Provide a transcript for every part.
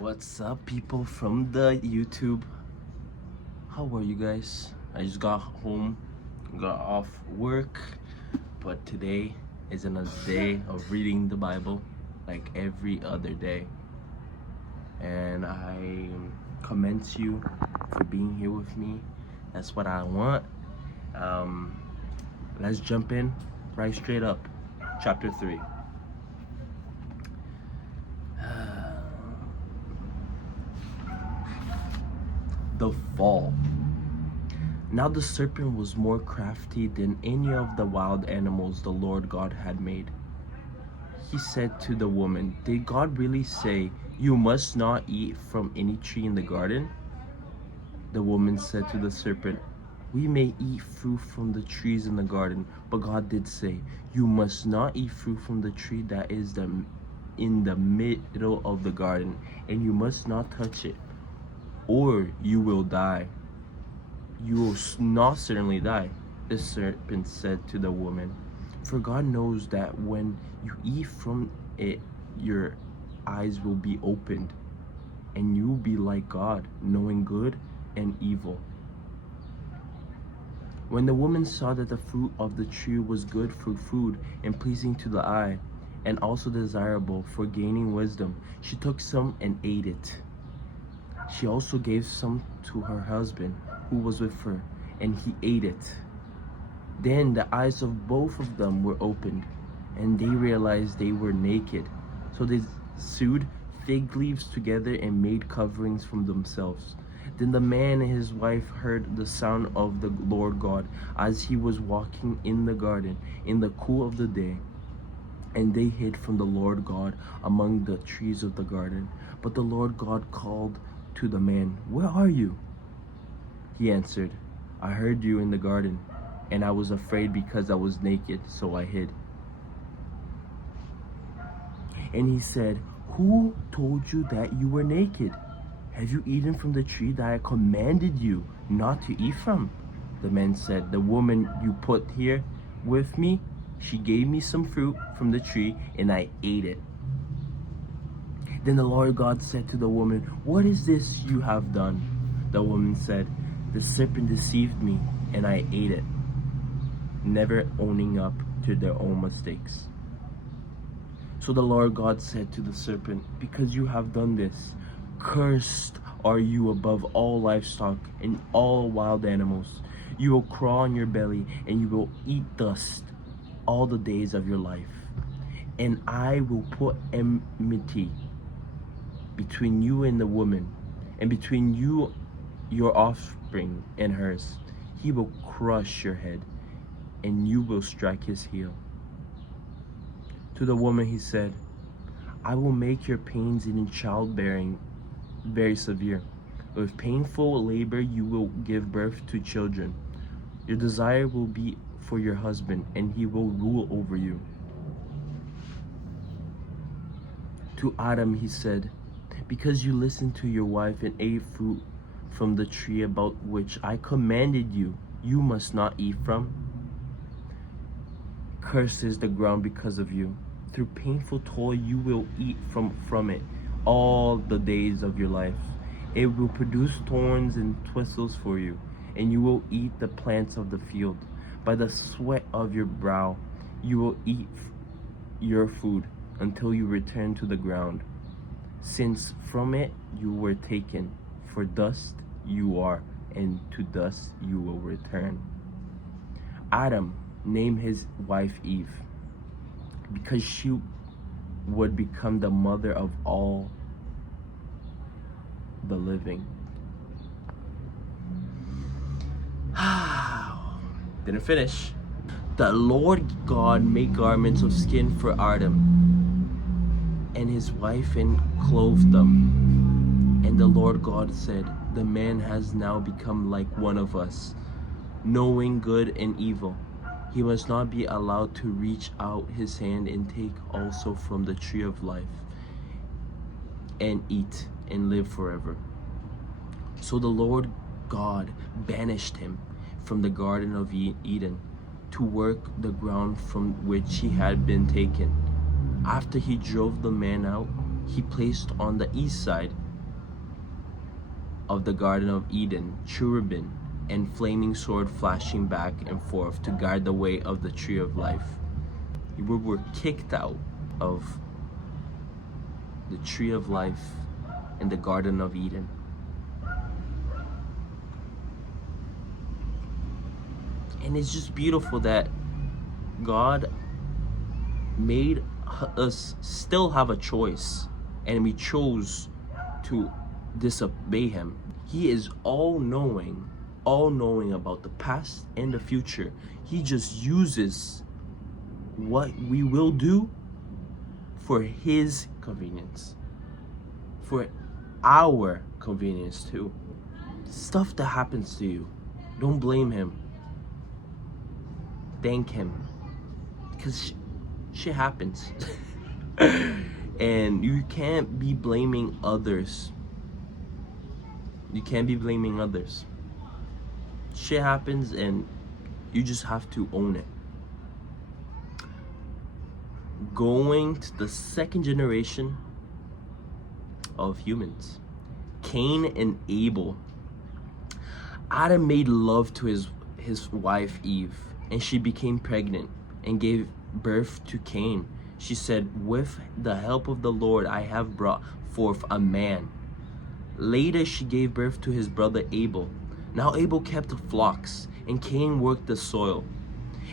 What's up, people from the YouTube? How are you guys? I just got home, got off work, but today is another day of reading the Bible like every other day. And I commend you for being here with me. That's what I want. Um, let's jump in right straight up. Chapter 3. The fall. Now the serpent was more crafty than any of the wild animals the Lord God had made. He said to the woman, "Did God really say, 'You must not eat from any tree in the garden?'" The woman said to the serpent, "We may eat fruit from the trees in the garden, but God did say, 'You must not eat fruit from the tree that is in the middle of the garden, and you must not touch it, or you will die.'" "You will not certainly die," the serpent said to the woman, "for God knows that when you eat from it, your eyes will be opened, and you will be like God, knowing good and evil." When the woman saw that the fruit of the tree was good for food and pleasing to the eye, and also desirable for gaining wisdom, she took some and ate it. She also gave some to her husband who was with her, and he ate it. Then the eyes of both of them were opened, and they realized they were naked. So they sewed fig leaves together and made coverings for themselves. Then the man and his wife heard the sound of the Lord God as he was walking in the garden in the cool of the day. And they hid from the Lord God among the trees of the garden. But the Lord God called to the man, "Where are you?" He answered, "I heard you in the garden, and I was afraid because I was naked, so I hid." And he said, "Who told you that you were naked? Have you eaten from the tree that I commanded you not to eat from?" The man said, "The woman you put here with me, she gave me some fruit from the tree, and I ate it." Then the Lord God said to the woman, "What is this you have done?" The woman said, "The serpent deceived me, and I ate it," never owning up to their own mistakes. So the Lord God said to the serpent, "Because you have done this, cursed are you above all livestock and all wild animals. You will crawl on your belly, and you will eat dust all the days of your life. And I will put enmity between you and the woman, and between you, your offspring, and hers. He will crush your head, and you will strike his heel." To the woman he said, "I will make your pains in childbearing very severe. With painful labor you will give birth to children. Your desire will be for your husband, and he will rule over you." To Adam he said, "Because you listened to your wife and ate fruit from the tree about which I commanded you, you must not eat from. Cursed is the ground because of you. Through painful toil you will eat from it all the days of your life. It will produce thorns and thistles for you, and you will eat the plants of the field. By the sweat of your brow you will eat your food until you return to the ground, since from it you were taken. For dust you are, and to dust you will return." Adam named his wife Eve, because she would become the mother of all the living. Didn't finish. The Lord God made garments of skin for Adam and his wife and clothed them. And the Lord God said, "The man has now become like one of us, knowing good and evil. He must not be allowed to reach out his hand and take also from the tree of life and eat and live forever." So the Lord God banished him from the Garden of Eden to work the ground from which he had been taken. After he drove the man out, he placed on the east side of the Garden of Eden, cherubim and flaming sword flashing back and forth to guard the way of the tree of life. We were kicked out of the tree of life in the Garden of Eden. And it's just beautiful that God made us still have a choice, and we chose to disobey him. He is all-knowing about the past and the future. He just uses what we will do for his convenience, for our convenience too. Stuff that happens to you, don't blame him. Thank him, because shit happens. And you can't be blaming others. You can't be blaming others. Shit happens and you just have to own it. Going to the second generation of humans, Cain and Abel. Adam made love to his wife Eve, and she became pregnant and gave birth to Cain. She said, "With the help of the Lord, I have brought forth a man." Later, she gave birth to his brother Abel. Now Abel kept the flocks, and Cain worked the soil.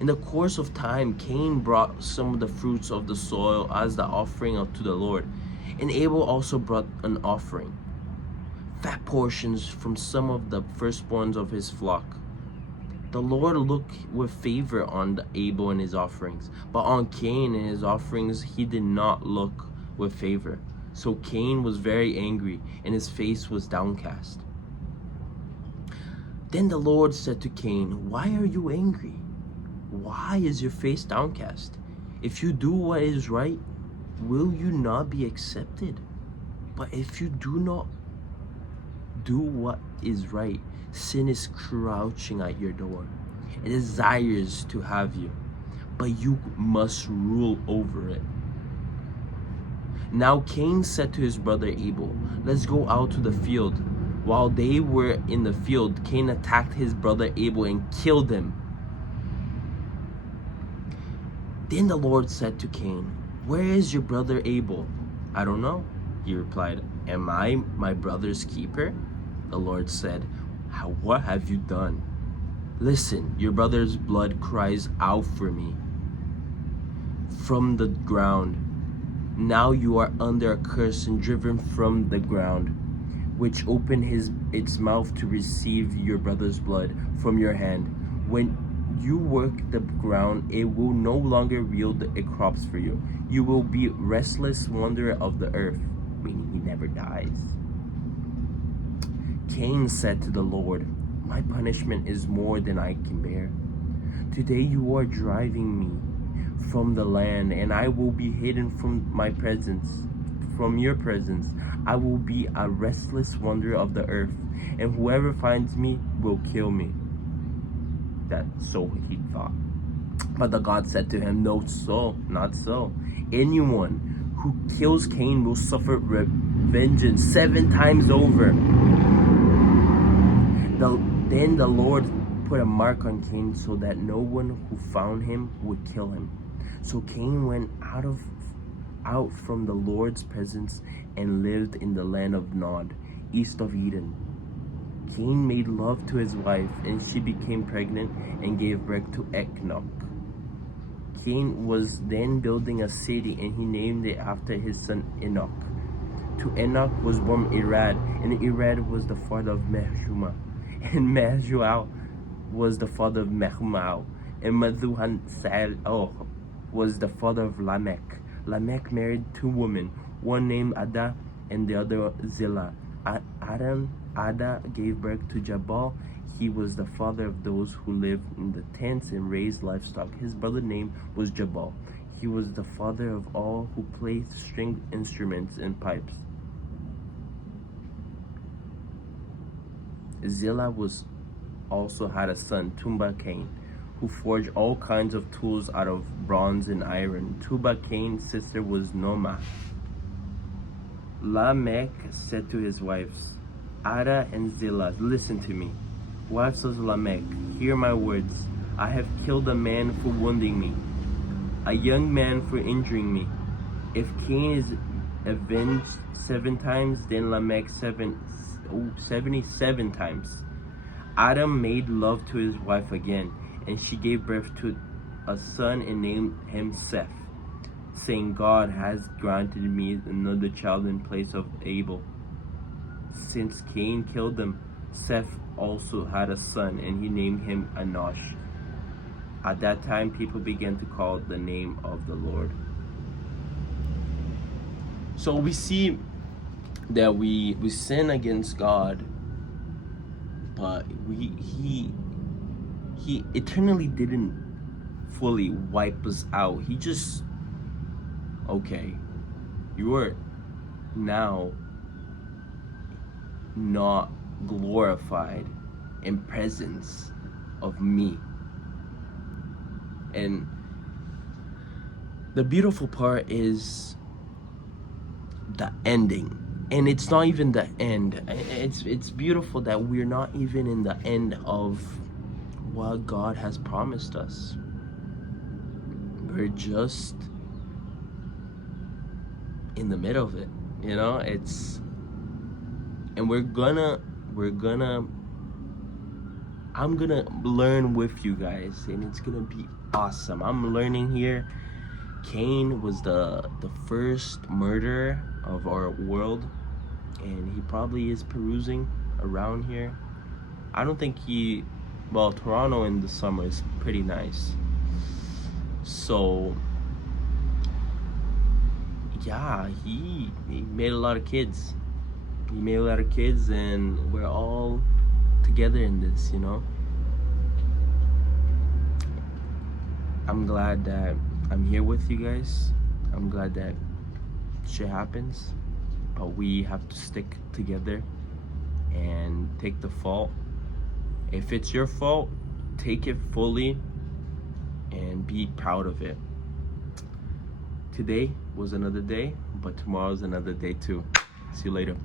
In the course of time, Cain brought some of the fruits of the soil as the offering to the Lord, and Abel also brought an offering, fat portions from some of the firstborns of his flock. The Lord looked with favor on Abel and his offerings, but on Cain and his offerings he did not look with favor. So Cain was very angry, and his face was downcast. Then the Lord said to Cain, "Why are you angry? Why is your face downcast? If you do what is right, will you not be accepted? But if you do not do what is right, sin is crouching at your door. It desires to have you, but you must rule over it." Now Cain said to his brother Abel, "Let's go out to the field." While they were in the field, Cain attacked his brother Abel and killed him. Then the Lord said to Cain, "Where is your brother Abel?" "I don't know," he replied. "Am I my brother's keeper?" The Lord said, "What have you done? Listen, your brother's blood cries out for me from the ground. Now you are under a curse and driven from the ground, which opened its mouth to receive your brother's blood from your hand. When you work the ground, it will no longer yield crops for you. You will be restless wanderer of the earth," meaning he never dies. Cain said to the Lord, "My punishment is more than I can bear. Today you are driving me from the land, and I will be hidden from my presence. From your presence, I will be a restless wanderer of the earth, and whoever finds me will kill me." So he thought. But the God said to him, "No, not so. Anyone who kills Cain will suffer vengeance 7 times over." Then the Lord put a mark on Cain so that no one who found him would kill him. So Cain went out from the Lord's presence and lived in the land of Nod, east of Eden. Cain made love to his wife, and she became pregnant and gave birth to Enoch. Cain was then building a city, and he named it after his son Enoch. To Enoch was born Irad, and Irad was the father of Mehujael, and Mehujael was the father of Mehujael, and Methuselah was the father of Lamech. Lamech married 2 women, one named Ada and the other Zillah. Ada gave birth to Jabal. He was the father of those who lived in the tents and raised livestock. His brother's name was Jabal. He was the father of all who played stringed instruments and pipes. Zillah also had a son, Tubal-Cain, who forged all kinds of tools out of bronze and iron. Tubal-Cain's sister was Noamah. Lamech said to his wives, Ada and Zillah, listen to me. Wives of Lamech, hear my words. I have killed a man for wounding me, a young man for injuring me. If Cain is avenged 7 times, then Lamech 77 times. Adam made love to his wife again, and she gave birth to a son and named him Seth, saying, God has granted me another child in place of Abel. Since Cain killed him, Seth also had a son, and he named him Enosh. At that time, people began to call the name of the Lord. So we see that we sin against God, but he eternally didn't fully wipe us out. He just, okay, you are now not glorified in presence of me. And the beautiful part is the ending. And it's not even the end. It's beautiful that we're not even in the end of what God has promised us. We're just in the middle of it, you know? And I'm gonna learn with you guys, and it's gonna be awesome. I'm learning here. Cain was the first murderer of our world, and he probably is perusing around here. I don't think Toronto in the summer is pretty nice. So yeah, he made a lot of kids. He made a lot of kids, and we're all together in this, you know. I'm glad that I'm here with you guys. I'm glad that shit happens, but we have to stick together and take the fault. If it's your fault, take it fully and be proud of it. Today was another day, but tomorrow's another day too. See you later.